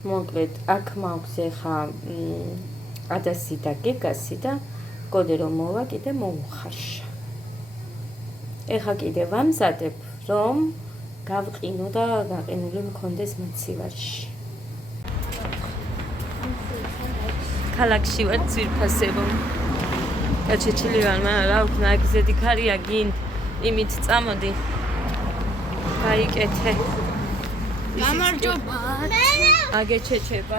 მოკლედ აქ მაქვს ახლა ადასი და გეგასი და გოდე რომ მოვა კიდე მოუხაშა. ეხლა კიდე ვამზადებ რომ გავყინო და გაყინული მქონდეს მოცივაში. ქალაქში ვარ ძვირფასებო. გაჩეჩილი ვარ, მაგრამ რა ვქნა, აქ ზედი ქარია გინ იმით წამოდი. გაიკეთე. გამარჯობა. აგეჩეჩება.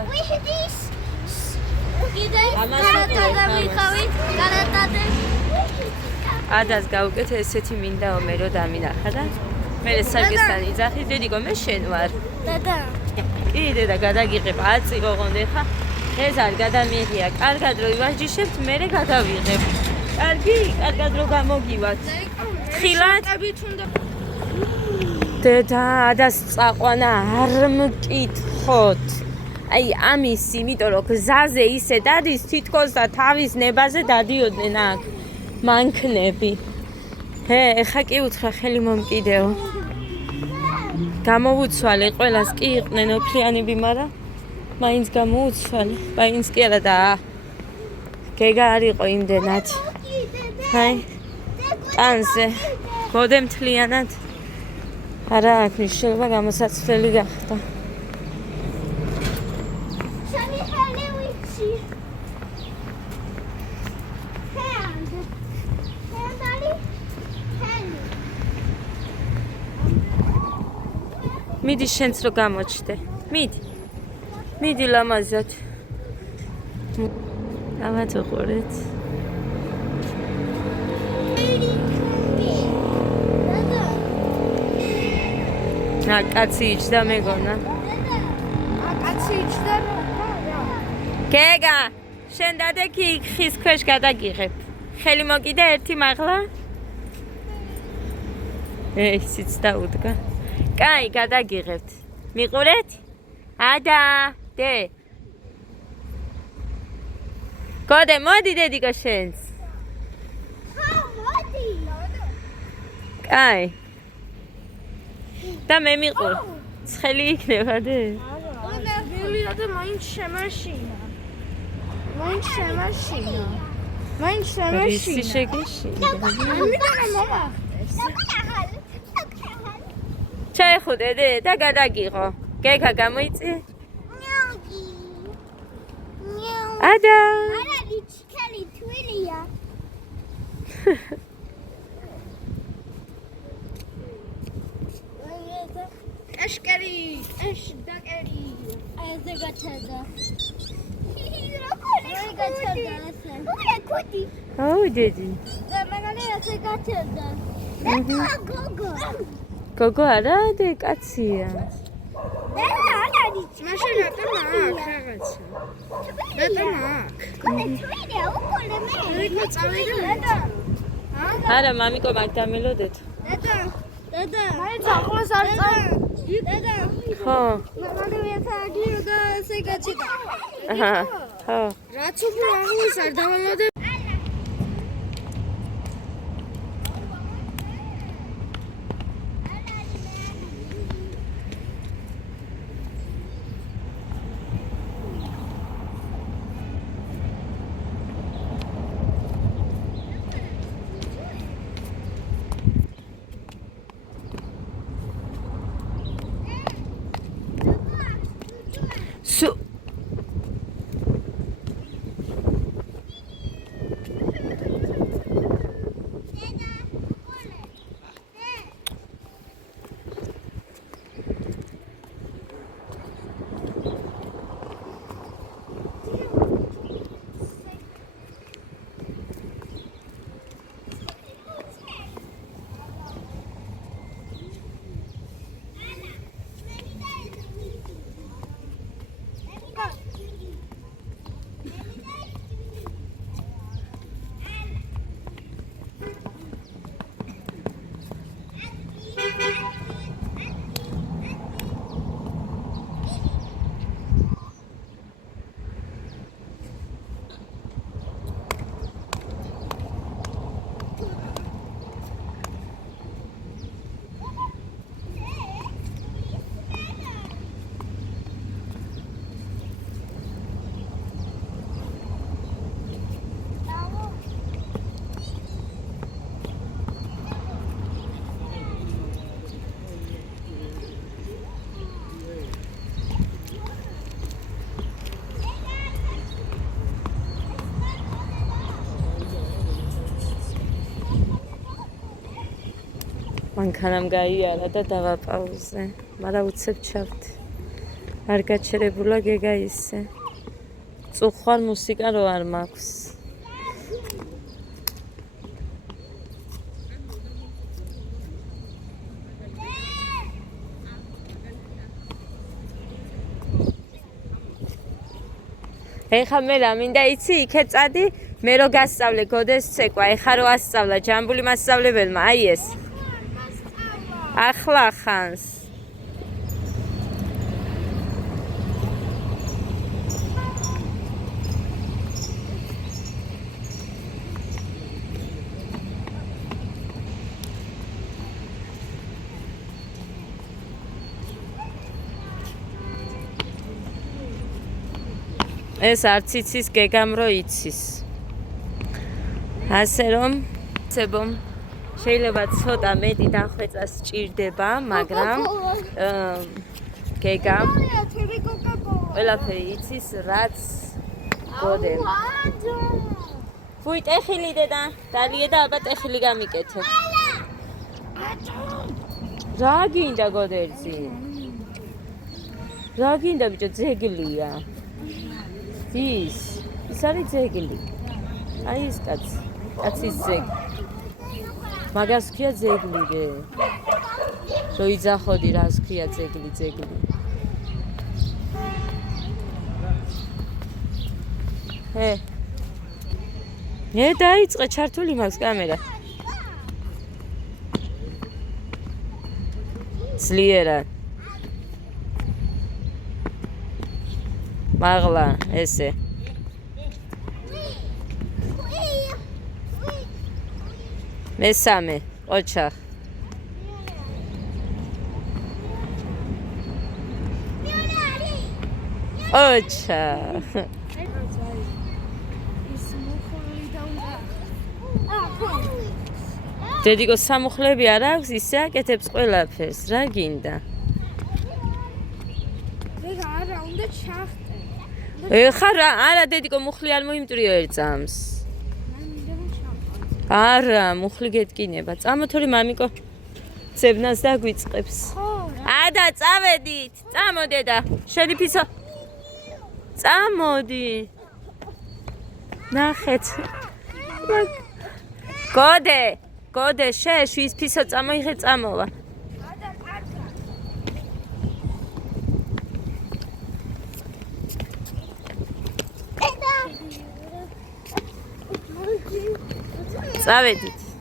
ადას გავუკეთე ესეთი მინდაო მე რო დამინახა და მე სარგესთან იძახი დედიკო მე შენ ვარ. დადა. კი დედა გადაგიღებ აწი ოღონდ ხა ეს არ გადამიღია. კარგად რო ივაჯიშებთ მე გადავიღებ. კარგი, კარგად რო გამოგივათ. ხილად დედა ადას წაყვანა არ მკითხოთ. აი ამის იმიტომ რომ გზაზე ისე დადის თითქოს და თავის ნებაზე დადიოდნენ აქ მანქნები. ეხა კი უთხრა ხელი მომკიდეო. გამოვუცვალე ყველას კი იყვნენ ოფლიანები, მაგრამ მაინც გამოუცვალე. მაინც კი არა და გეგა არ იყო იმდენად. აი ტანზე გოდე მთლიანად არა აქვს მნიშვნელობა გამოსაცვლელი გახდა. მიდი შენც რო გამოჩდე. მიდი ლამაზად. ავაწუყურეთ. კაცი იჯდა მეგონა. კაცი იჯდა. გეგა, შენ დადექი ხის ქვეშ გადაგიღებ. ხელი მოკიდე ერთი მაღლა. ისიც დაუდგა. კაი, გადაგიღებთ. მიყურეთ? ადა, დე. გოდე, მოდი დედიკო შენს. მოდი. კაი. და მე მიყურ. ცხელი იქნება დე. არა, გელია და მაინც შემაშინა. ისი შეგეშინდა. ამიტომ მომახდეს. ჩაიხუდე დე და გადაგიღო. გეგა გამოიწი? ადა. არა, იჩქელი თვილია. აშკერი, დაკერი. ესე გაჩერდა. როგორ გაჩერდა ესე? უკეთი. აუ დედი. და მაგალითად ესე გაჩერდა. გოგო. გოგო არა დე კაცია. არა, მაშინ რატომ აქ რაღაცა? რატომ აქ? გოგო თვილია უკოლე მე. რიგო წავიდე. არა, მამიკო მაგ დამელოდეთ. დედა. მაინც ახლოს არ დედა. ხო. მაგალითად აგირო და ესე გაჩერდა. აჰა. ხო. რაც უფრო ახლოს არ დავალოდე. მანქანამ გაიარა და დავაპაუზე. მაგრამ უცებ ჩავთ. არ გაჩერებულა გეგა ისე. წუხარ მუსიკა რო არ მაქვს. ეხა მე რა მინდა იცი იქე წადი მე რო გასწავლე გოდეს ცეკვა ეხა რო ასწავლა ჯამბული მასწავლებელმა აი ეს ახლა ხანს ეს არც იცის გეგამ რო იცის ასე რომ ცებომ შეიძლება ცოტა მეტი დახვეწა სჭირდება მაგრამ გეგამ ყველაფერი იცის რაც გოდე ვუი ტეხილი დედა დალია და აბა ტეხილი გამიკეთე რა გინდა გოდერძი რა გინდა ბიჭო ძეგლია ის არის ძეგლი. აი ეს კაცის ძეგლი. მაგას ქვია ძეგლი რე. რო იძახოდი რას ქვია ძეგლი. დაიწყე ჩართული მაქვს კამერა. ძლიერად. მაღლა ესე მესამე ოჩახ ოჩახ დედიკო სამუხლები არ აქვს ისე აკეთებს ყველაფერს რა გინდა უნდა ჩახტე ეხა რა არა დედიკო მუხლი არ მოიმტრიო ერთწამს არა მუხლი გეტკინება წამოთორი მამიკო ძებნას დაგვიწყებს ადა წავედით წამო დედა შენი ფიცო წამოდი ნახეთ გოდე შვის ფიცო წამოიღე წამოვა წავედით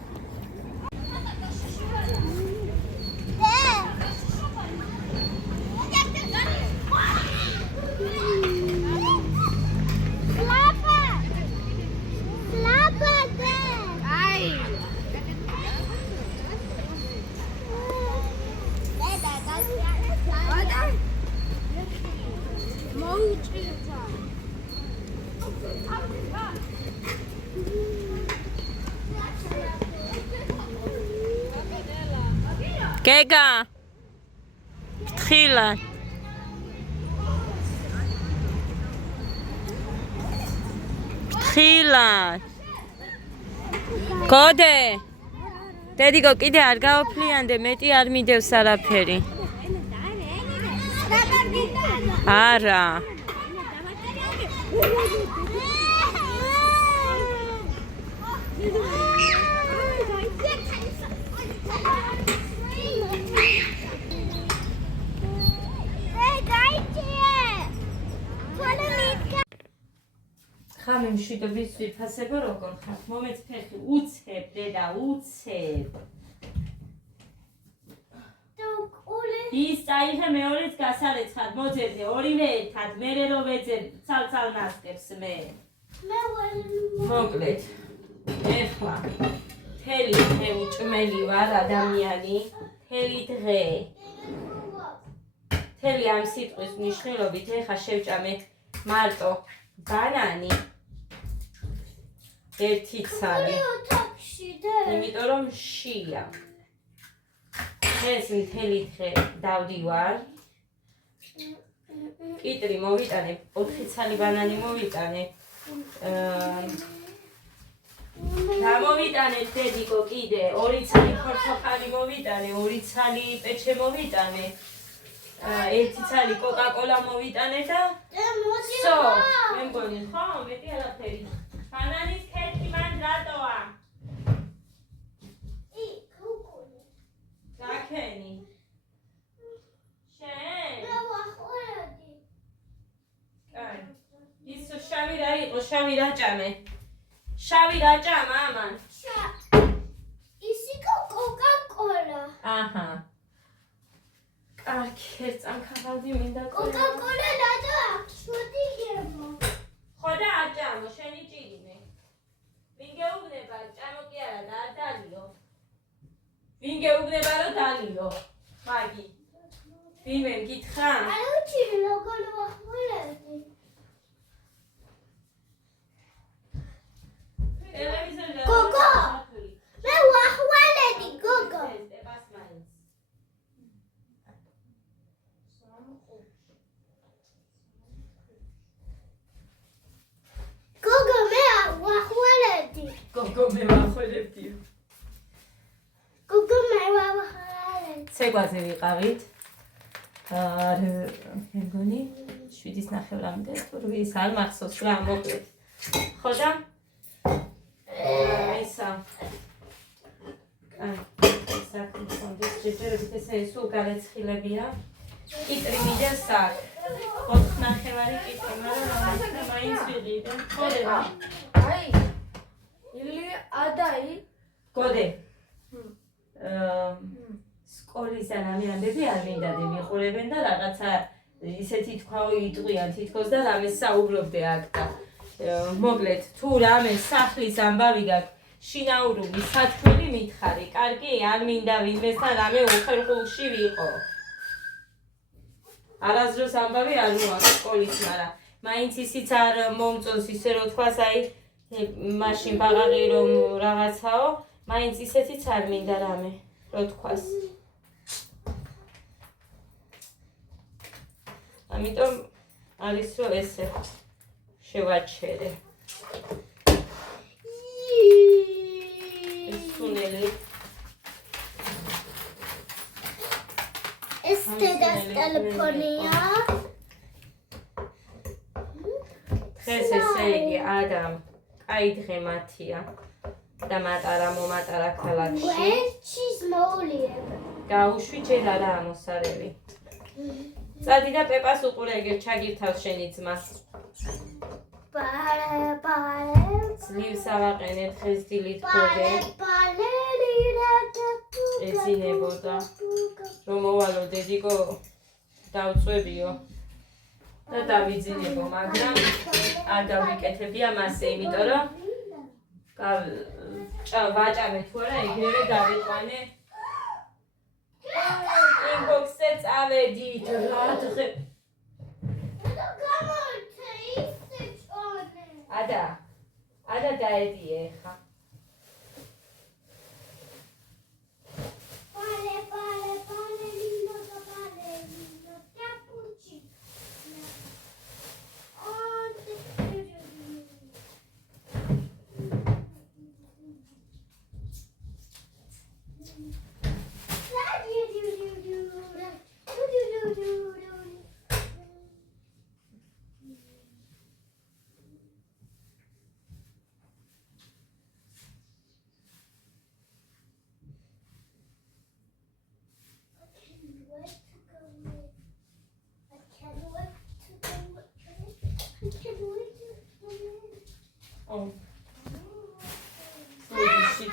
გეგა თხილა გოდე დედიკო კიდე არ გაოფლიანდე მეტი არ მიდევს არაფერი არა ხამე მშვიდობის ვიფასებო როგორ ხარ მომეც ფეხი უცებ დედა უცებ ის წაიღე მეორეც გასარეცხად მოძებნე ორივე ერთად მერე რო ვეძებ ცალ ნასკებს მე მოკლედ ეხლა მთელი დღე უჭმელი ვარ ადამიანი მთელი დღე მთელი ამ სიტყვის მნიშვნელობით ეხლა შევჭამე მარტო ბანანი ერთი ცალი იმიტომ რომ შია ეს მთელი დღე დავდივარ კიტრი მოვიტანე 4 ცალი ბანანი მოვიტანე გამოვიტანეთ დედიკო კიდე 2 ცალი ფორთოხალი მოვიტანე, 2 ცალი პეჩე მოვიტანე. 1 ცალი კოკა-კოლა მოვიტანე და სო, მე მგონი ხო, მეტი არაფერი. ბანანის ქერქი მან რატოა? გაქენი. შენ? კაი. ის შავი რა იყო, შავი რაჭამე. შავი რაჭამა ამან. ის იყო კოკა-კოლა. აჰა. კარგი, ერწამქაღალდი მინდა კოკა-კოლა რატო აქვს? მოდი გემო. ხო და აჭამო, შენი ჭირიმე. ვინ გეუბნება, ჭამო კი არა და არ დალიო. ვინ გეუბნება, რომ დალიო. მაგი. ვინმე მკითხა? არ ვიცი როგორ ვახმოვანდი. ტელევიზორზე. გოგო! მე ვახმოვანდი, გოგო. გოგო, მე ვახმოვანდი. გოგო მე ვახმოვანდი. გოგო, მე ვახმოვანდი. ცეკვაზე ვიყავით. მე მგონი 7:30-მდე თუ 8 არ მახსოვს რა მოკლედ. ხო და ისა საქმის ჯერჯერობით ესე სულ გარეცხილებია. კიტრი მიდევს აქ. 4:30 კიტრი, მაგრამ მაინც ვიყიდე. ხოდე რა? აი. ილი ადაი. გოდე. სკოლის ამბები არ მინდა მიყურებენ და რაღაცა ისეთი თქვა იტყვიან თითქოს და რამე საუბრობდე აქ და მოკლედ თუ რამე სახლის ამბავი გაქვს შინაურული სათქმელი მითხარი, კარგი, არ მინდა ვინმესთან რამე უხერხულში ვიყო. არასდროს ამბავი არ მოაქვს სკოლის, მაგრამ მაინც ისიც არ მომწონს ისე რომ თქვას აი მაშინ ბაღაყი რომ რაღაცაო, მაინც ისეთიც არ მინდა რამე რო თქვას. ამიტომ არის რომ ესე შევაჩერე. სუნელი. ეს დედას ტელეფონია. დღეს ესე იგი ადამ კაი დღე მათია და მატარა მომატარა ქალაქში. ვერჩის მოულიებ. გაუშვი ჯერ არა ამოსარევი. წადი და პეპას უყურე ეგერ ჩაგირთავს შენი ძმა. პარე. ძლივს ავაყენე დღეს დილით გოდე. ეძინებოდა. რომ მოვალო დედიკო დავწვევიო. და დავიძინებო, მაგრამ არ დავიკეთებია მასე, იმიტომ რომ ვაჭამე თუ არა ეგრევე გავიყვანე. ინბოქსზე წავედით რა დღე. ადა დაედიე ხა.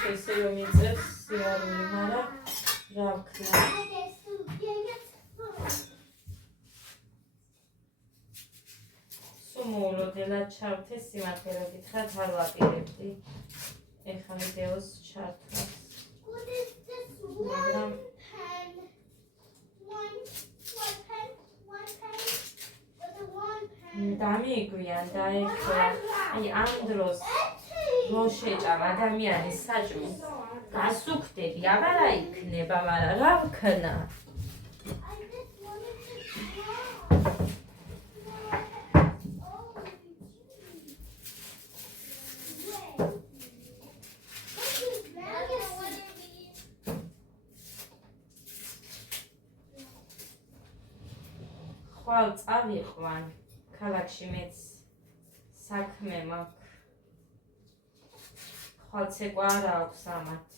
ესე რომ იწევს სიარული, მაგრამ რა ვქნა. სუმულოდელა ჩავთე სიმართლე რომ გითხრათ არ ვაპირებდი. ეხლა ვიდეოს ჩართვას. მაგრამ დამიგვიან და ეხლა აი ამ დროს რო შეჭამ ადამიანის საჭმი გასუქდები, აღარა იქნება, მაგრამ რა ვქნა? ხვალ წავიყვან ქალაქში მეც საქმე მაქვს ხვალ ცეკვა არ აქვს ამათ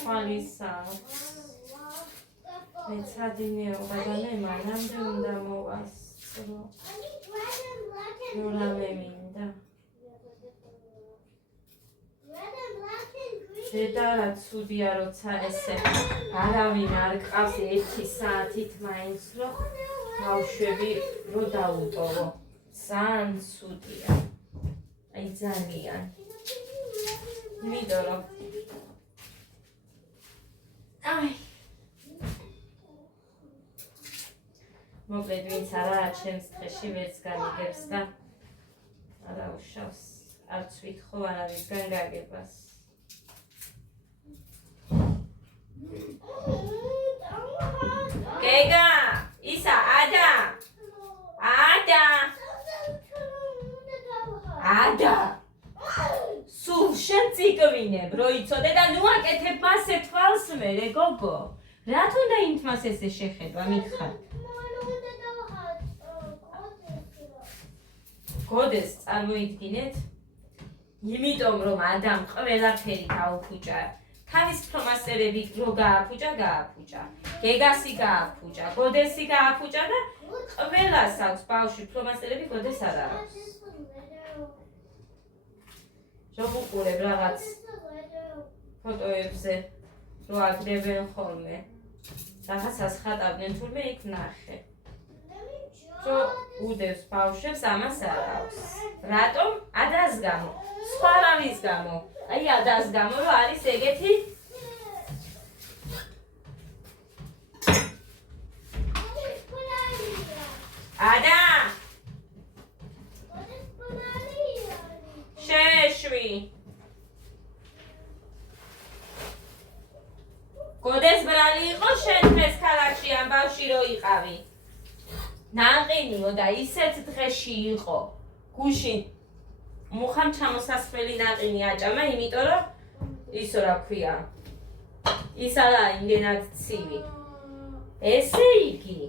ხვალისა მეც ადინეობა და მე მანამდე უნდა მოვასწრო რამე მინდა დედა რა ცუდია როცა ესე არავინ არ ყავს 1 საათით მაინც რომ ბავშვები რო დაუტოვო ძალიან ცუდია აი ძალიან იმიტომ რომ აი მოკლედ ვინც არა ჩემს დღეში ვერც გამიგებს და არა უშავს არც ვითხოვ არავისგან გაგებას გეგა ისა ადა სულ შენ წიგვინებ რო იცოდე და ნუ აკეთებ მასე თვალს მერე გოგო რათ უნდა იმ თმას ესე შეხედვა მითხარ გოდეს წარმოიდგინეთ იმიტომ რომ ადამ ყველაფერი გაუფუჭა თავის ფლომასტერები რო გააფუჭა გეგასი გააფუჭა გოდესი გააფუჭა და ყველას აქვს ბავშვი ფლომასტერები გოდეს არ აქვს რო უყურებ რაღაც ფოტოებზე რო აგდებენ ხოლმე რაღაცას ხატავდნენ თურმე იქ ნახე რო უდევს ბავშვებს ამას არ აქვს რატომ ადას გამო სხვა რამის გამო აი ადას გამო რომ არის ეგეთი ადა შეშვი გოდეს ბრალი იყო შენ დღეს ქალაქში ამ ბავში რო იყავი ნაყინიო და ისეთ დღეში იყო გუშინ მუხამ ჩამოსასვლელი ნაყინი აჭამა იმიტომ რომ ისო რა ქვია ის არა იმდენად ცივი ესე იგი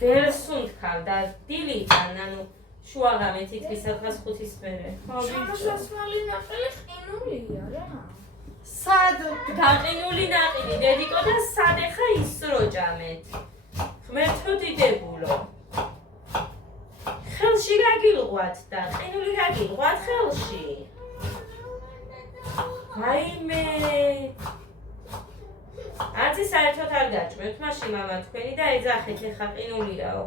ვერ სუნთქავ და დილიდან ანუ შუაღამე თითქმის 5:05 მერე ჩამოსასვლელი ნაყინი ყინულია რა სად გაყინული ნაყინი დედიკო და სად ეხა ისროჭამეთ ღმერთო დიდებულო ხელში გაგილღვათ და ყინული გაგილღვათ ხელში აიმე არც საერთოდ არ გაჭმევთ მაშინ მამა თქვენი და ეძახეთ ეხა ყინულირაო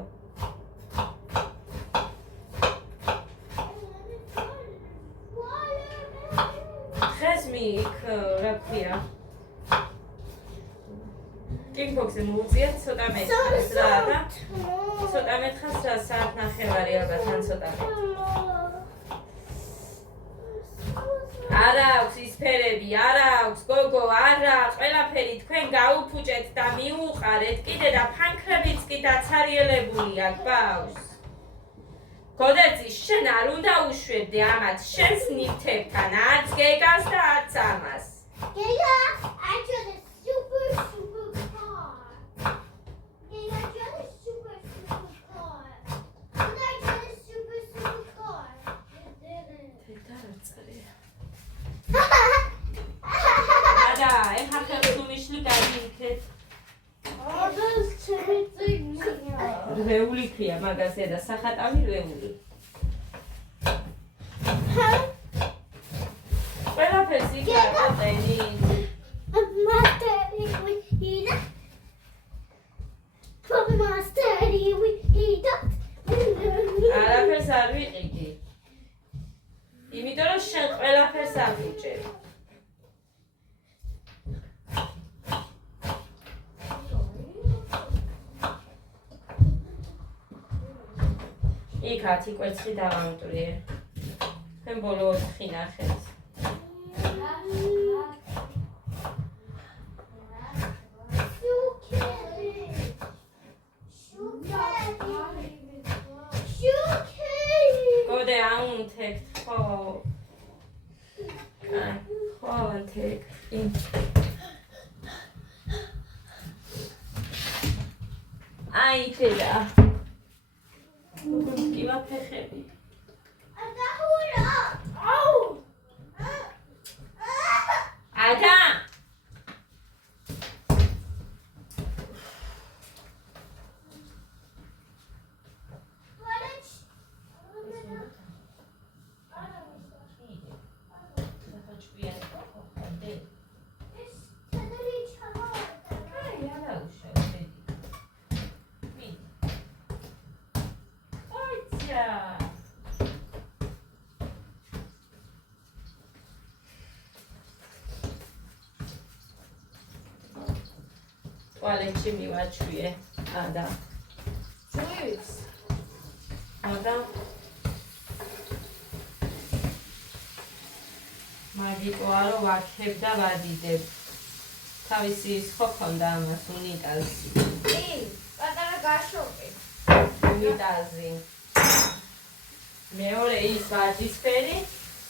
დღეს იქ რა ქვია კინგბოქსი მოუწიათ ცოტა მეთხას რა და ცოტა მეთხას რა საათ ნახევარი ალბათ ან ცოტა მეტი არა აქვს ის ფერები არა აქვს გოგო არა ყველაფერი თქვენ გაუფუჭეთ და მიუყარეთ კიდე და ფანქრებიც კი დაცარიელებული აქვს ბავშვს გოდეცი შენ არ უნდა უშვებდე ამათ შენს ნივთებთან არც გეგას და არც ამას გეგა actually super რვეული ქვია მაგაზე და სახატავი რვეული. ყველაფერს იქ აკეთენი. Masteri wihida. Masteri wihida. არაფერს არ ვიყიდი. იმიტომ რომ შენ ყველაფერს აღიჭებ. იქ 10 კვერცხი დავამტვრიე. ხენ ბოლო 4 ნახეთ. გოდე აუნთეთ ხო? აი, ხვალათეკ. აი, ხედა. კივა ფეხები. ადა. Toiletში მივაჩვიე. ადა. ძვლის. ადა. მაგიტო არო ვაქებ და ვადიდებ. თავისი ის ხო ქონდა ამას უნიტაზი. კი, პატარა გაშოკი. უნიტაზი. მეორე ის ვარჯიშფერი,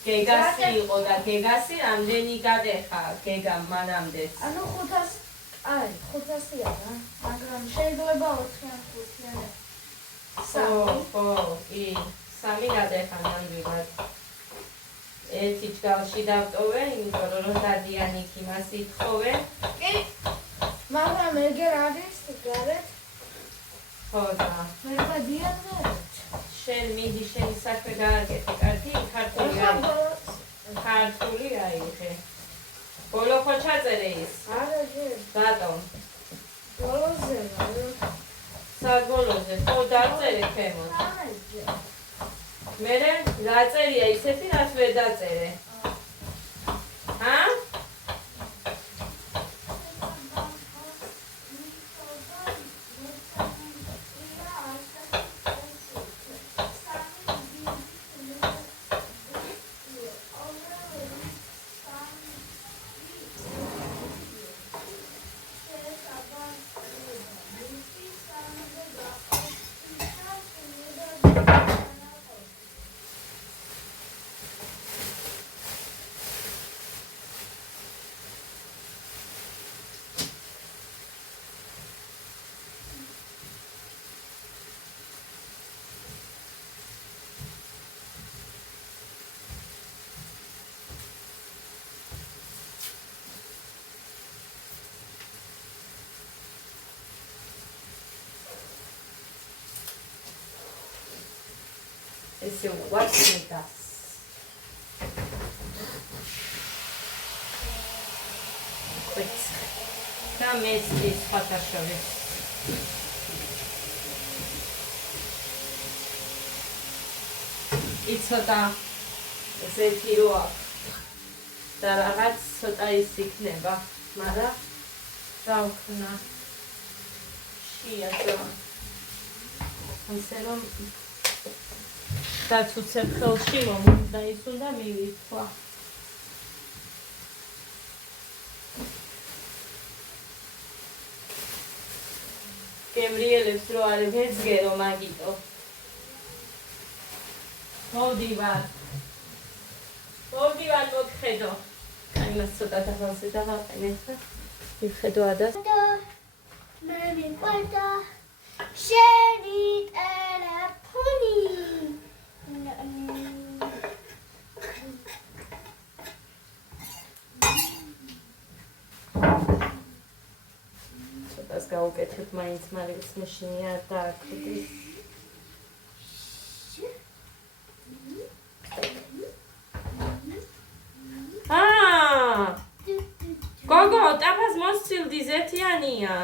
გეგასი იყო და გეგასი რამდენი გადეხა გეგამ მანამდე. ანუ 500 აი 500-ია რა, მაგრამ შეიძლება 4-5-იანი. ხო, კი, 3 გადეხა ნამდვილად. ერთი ჯგალში დავტოვე, იმიტომ რომ დადიან იქ იმას ითხოვენ. კი. მაგრამ ეგერ არის გარეთ. ხო და მე გადიან და შენ მიდი შენი საქმე გააკეთე, კარგი? ქართული აიღე. ბოლო ხო ჩაწერე ის? არა ჯერ. რატომ? ბოლოზე რა. საბოლოზე ხო დაწერე თემო. არა ჯერ. მერე დაწერია ისეთი, რაც ვერ დაწერე. ჰა? Esse é o WhatsApp. Там есть фотошопы. И ცოტა ესეთი როა და რაღაც ცოტა ის იქნება, მაგრამ დავქნა შეაძო. ამსერომ დაცუცებ ხელში მომდა ის უნდა მივიქვა. გემრიელებს რო არ ვეძგერო მაგიტო. მოდივარ მოგხედო. აი მას ცოტა დაღალზე დავაყენე და ვიხედო ადას. მე მიყვარდა შენი ტელეფონი. ცოტას გავუკეთებ მაინც მარილის მაშინი არ დააკვდის. გოგო, ტაფას მოსცილდი ზეთიანია.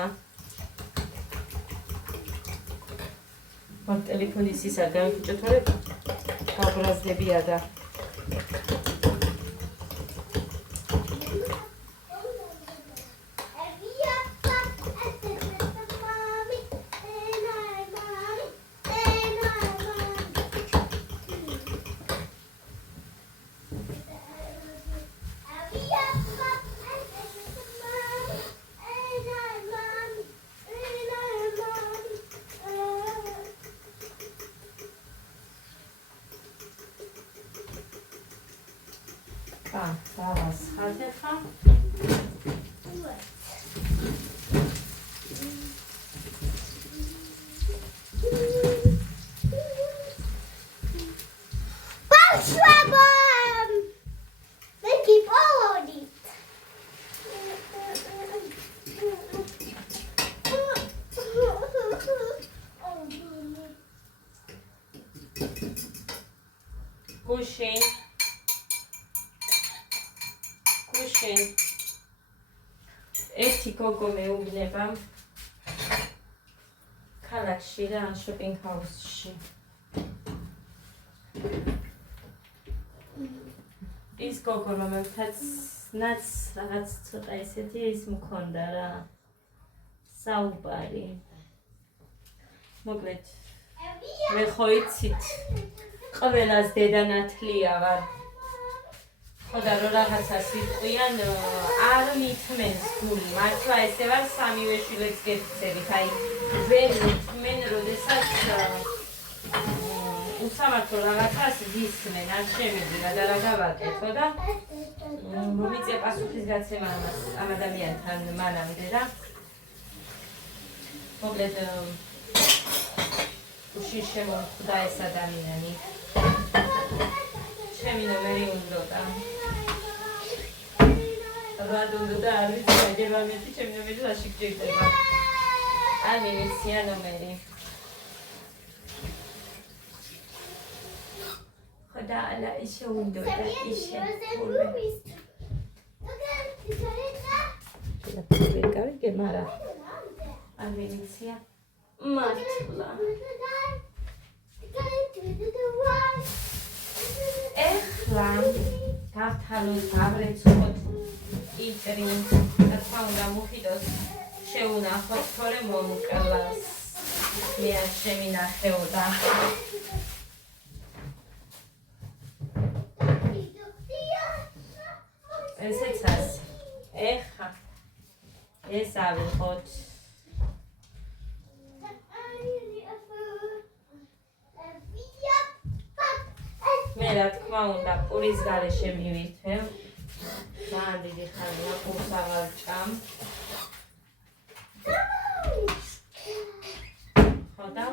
მაგ ტელეფონის ისა გავიქუჭო თორე გაბრაზდებია და Savas ხალხეთხა. ბავშვებო! მე გიპოვოდით. გუშინ ერთი გოგო მეუბნება ქალაქში რა შოპინგ ჰაუსში ის გოგო რომელთაც რაღაც ცოტა ისეთი ის მქონდა რა საუბარი მოკლედ მე ხო იცით ყველას დედანათლია ვარ ხოდა რომ რაღაცას იტყვიან არ მithმენს გული მართლა ესე ვარ სამივე შვილებს გეფიცებით აი ვერ მithმენ როდესაც უსამართლო რაღაცას ვისმენ არ შემიძლია და რა გავაკეთო და მომიწია პასუხისგაცემა ამ ადამიანთან მანამდე რა მოკლედ უშინ შემოხვდა ეს ადამიანი ჩემი ნომერი უნდოდა რად უნდა არ ვიცი აგებამეთი ჩემი ნომერი რაში გჭირდება არ მივიცია ნომერი ხოდა ალა ისე უნდოდა ისე გავიგე მარა არ მივიცია მართლა ეხლა გავთავოთ ავრეცოთ იტრი და თქმა უნდა მუხიტოს შეუნახოთ თორე მომკლას მე არ შემინახეოდა ესეც ასე ეხა ეს ავიღოთ მე რა თქმა უნდა პურის გარეშე მივირთვევ ძალიან დიდი ხანია პურს აღარ ჭამ ხოდა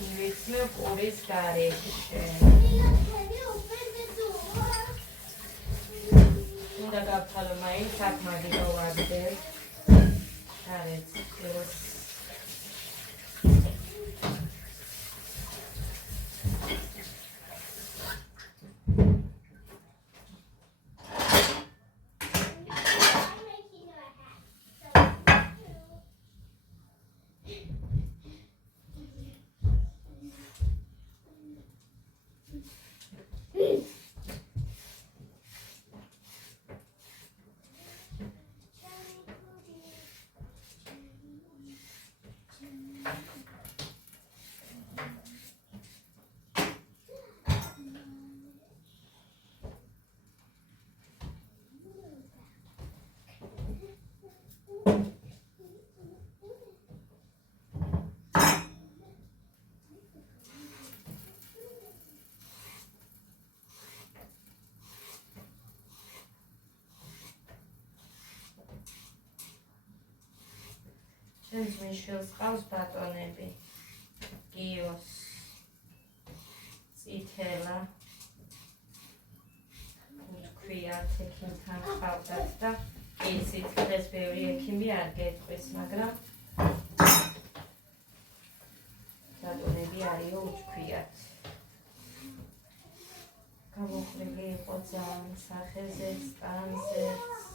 მივირთვევ პურის გარეშე უნდა გავთვალო მაინც საქმე გავაგდე არის ეს ჩემს მიშვილს ყავს ბატონები გიოს წითელა ვთქვიათ ექიმთან ყავდათ და იცით დღეს ბევრი ექიმი არ გეტყვის მაგრამ ბატონები არისო ვთქვიათ გამოხრილი იყო ძალიან სახეზეც ტანზეც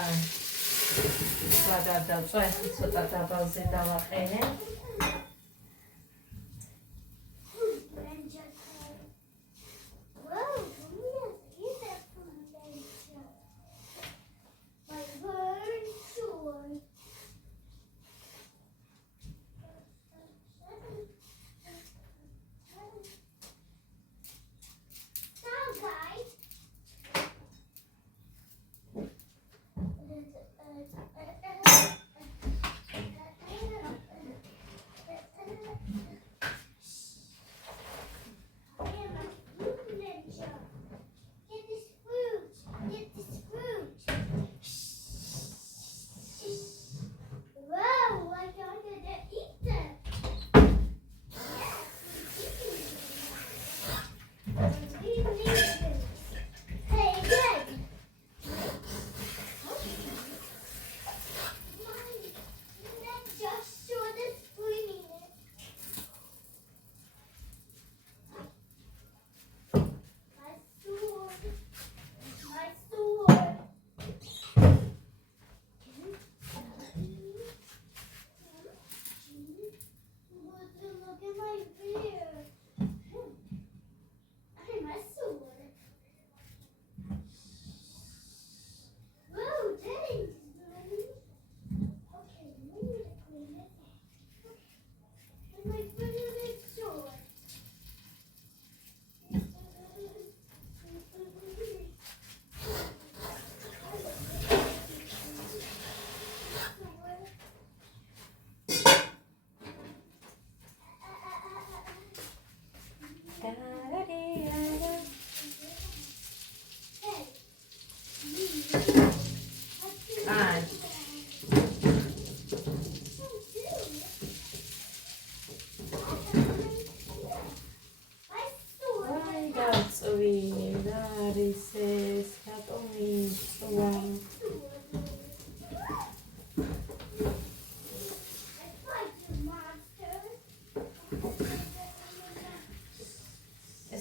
აი გადავწვე ცოტა დაბალზე დავაყენე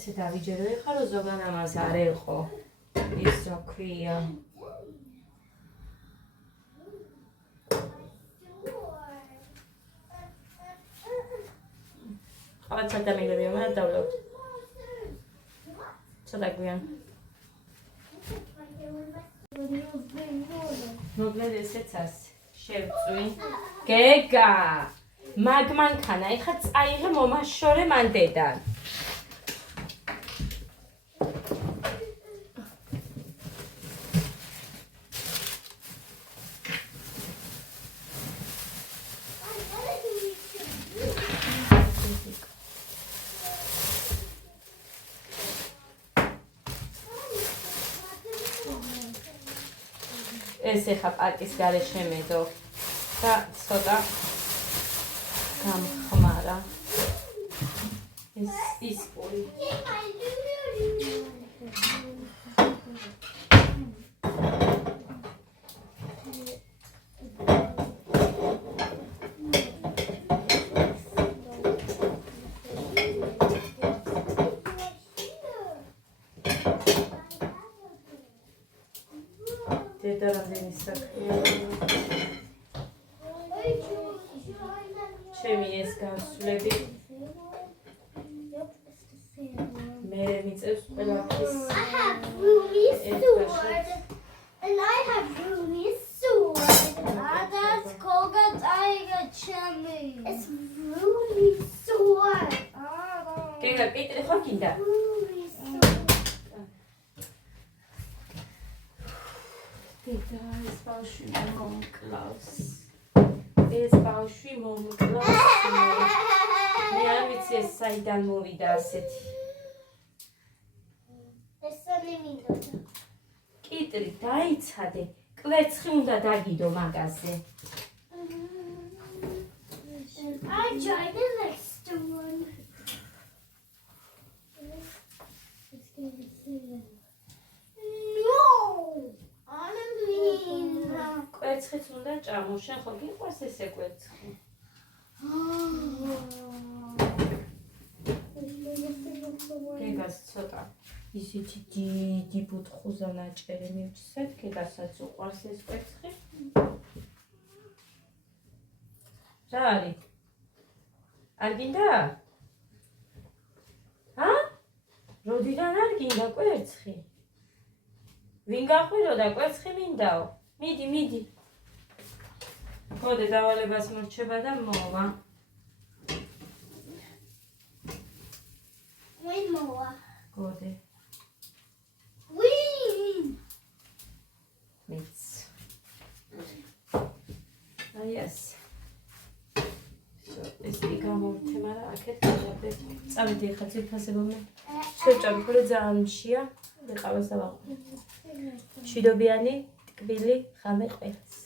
ესე დავიჯერე ხა რომ ზოგან ამას არ ეყო ის რა ქვია ავაც ადამიანები მაგრამ დავლევ ცოტა გვიან მოგლედ ესეც ასე შევწვი გეგა მაგ მანქანა ეხა წაიღე მომაშორე მან დედან ეს ეხა პარკის გარეშე მედო და ცოტა გამხმარა ეს ის პური დედარამდენი საქმეა ჩემი ეს გასვლები მე მიწევს ყველაფრის I have Ruby's sword. And I have Ruby's sword. That's Koga Tiger Chummy. It's Ruby's sword. გეგა პიტრი ხო გინდა Ruby's sword. დედა ეს ბავშვი მომკლავს ეს ბავშვი მომკლავს მე არ ვიცი ეს საიდან მოვიდა ასეთი ესენი მინდოდა. კიტრი დაიცადე კვერცხი უნდა დაგიდო მაგაზე I tried the next one. No! I mean, კვერცხიც უნდა ჭამო შენ ხო გიყვარს ესე კვერცხი გეგას ცოტა ისეთი დიდი ბუთხუზა ნაჭერი მივცეთ, კედასაც უყვარს ეს კვერცხი. რა არის? არ გინდა? როდიდან არ გინდა კვერცხი? ვინ გაყვიროდა კვერცხი მინდაო? მიდი. გოდე დავალებას მორჩება და მოვა. Win more. გოდე. Win. მიც. აი ეს. ეს გამოვთე, მაგრამ აქეთ გადავდეთ. წავედი ახლა ძირფასებობნა. შეჭამი, ხოლე ძალიან მშია. ეყავას დავაყო. მშვიდობიანი, ტკბილი, ხამე ყველას.